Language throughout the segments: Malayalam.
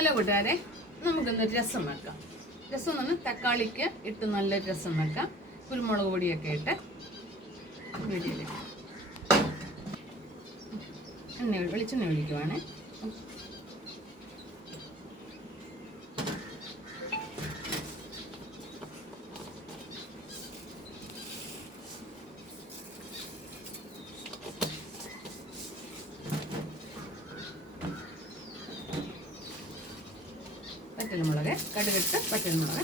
ഹലോ കൂട്ടുകാരെ നമുക്കൊന്ന് രസം വെക്കാം. രസം എന്ന് പറഞ്ഞാൽ തക്കാളിക്ക് ഇട്ട് നല്ല രസം വെക്കാം. കുരുമുളക് പൊടിയൊക്കെ ഇട്ട് വീടിയിലേക്ക് എണ്ണ വെളിച്ചെണ്ണ ഒഴിക്കുവാണേ. പറ്റൽമുളക് കടുകിട്ട് പറ്റൽമുളക്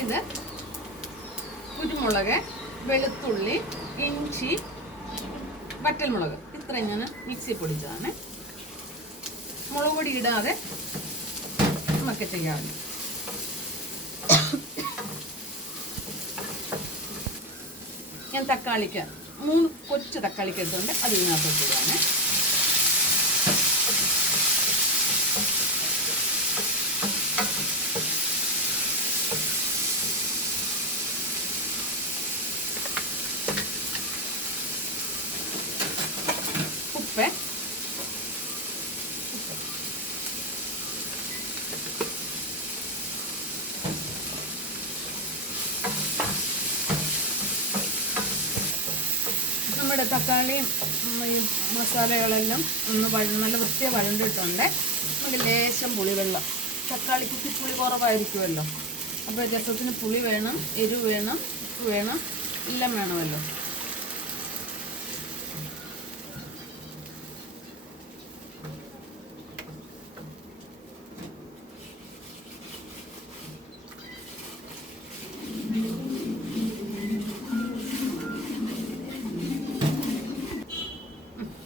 ഇത് കുരുമുളക് വെളുത്തുള്ളി ഇഞ്ചി വറ്റൽമുളക്. ഇത്രയും ഞാൻ മിക്സി പൊടിച്ചതാണ്. മുളക് പൊടി ഇടാതെ നമുക്ക് ചെയ്യാവുന്നു ഞാൻ തക്കാളിക്ക് മൂന്ന് കൊച്ചു തക്കാളിക്ക് എടുത്തുകൊണ്ട് അത് ഇതിനകത്തോട്ട് ഉപ്പ് നമ്മുടെ തക്കാളിയും ഈ മസാലകളെല്ലാം ഒന്ന് വഴ നല്ല വൃത്തിയായി വഴണ്ടിട്ടുണ്ട്. നമുക്ക് ലേശം പുളിവെള്ളം. തക്കാളിക്ക് പുളി കുറവായിരിക്കുമല്ലോ. അപ്പോൾ രസത്തിന് പുളി വേണം എരിവ് വേണം ഉപ്പ് വേണം എല്ലാം വേണമല്ലോ.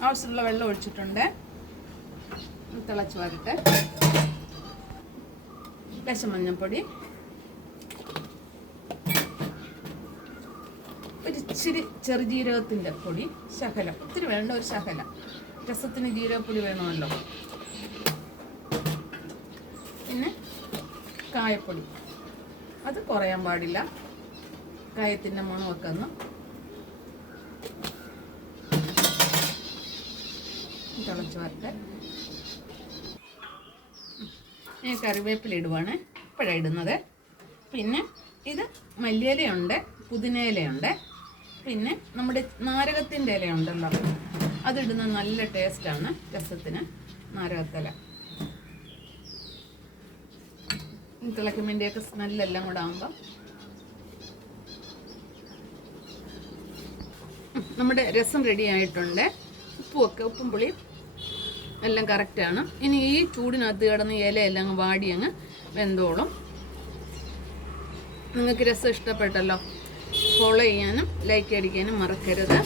ആവശ്യമുള്ള വെള്ളം ഒഴിച്ചിട്ടുണ്ട്. തിളച്ച് വരട്ടെ. ലേശം മഞ്ഞൾപ്പൊടി. ഒരു ഇച്ചിരി ചെറുജീരകത്തിന്റെ പൊടി ശകലം. ഒത്തിരി വേണ്ട ഒരു ശകലം. രസത്തിന് ജീരകപ്പൊടി വേണമല്ലോ. പിന്നെ കായപ്പൊടി. അത് കുറയാൻ പാടില്ല. കായത്തിന്റെ മണമൊക്കെ ഒന്ന് തിളച്ച് വരട്ടെ. ഞാൻ കറിവേപ്പില ഇടുവാണ്. ഇപ്പോഴാണ് ഇടുന്നത്. പിന്നെ ഇത് മല്ലിയിലയുണ്ട് പുതിനയിലയുണ്ട്. പിന്നെ നമ്മുടെ നാരകത്തിന്റെ ഇലയുണ്ടല്ലോ. അതിടുന്ന നല്ല ടേസ്റ്റാണ് രസത്തിന്. നാരകത്തില. തിളക്കുമ്പിന്റെയൊക്കെ സ്മെല്ലെല്ലാം കൂടെ ആകുമ്പോൾ നമ്മുടെ രസം റെഡി ആയിട്ടുണ്ട്. ഉപ്പുമൊക്കെ ഉപ്പും പുളിയും എല്ലാം കറക്റ്റാണ് ഇനി ഈ ചൂടിനകത്ത് കിടന്ന് ഇലയെല്ലാം അങ്ങ് വാടി അങ്ങ് വെന്തോളും. നിങ്ങൾക്ക് രസം ഇഷ്ടപ്പെട്ടല്ലോ. ഫോളോ ചെയ്യാനും ലൈക്ക് അടിക്കാനും മറക്കരുത്.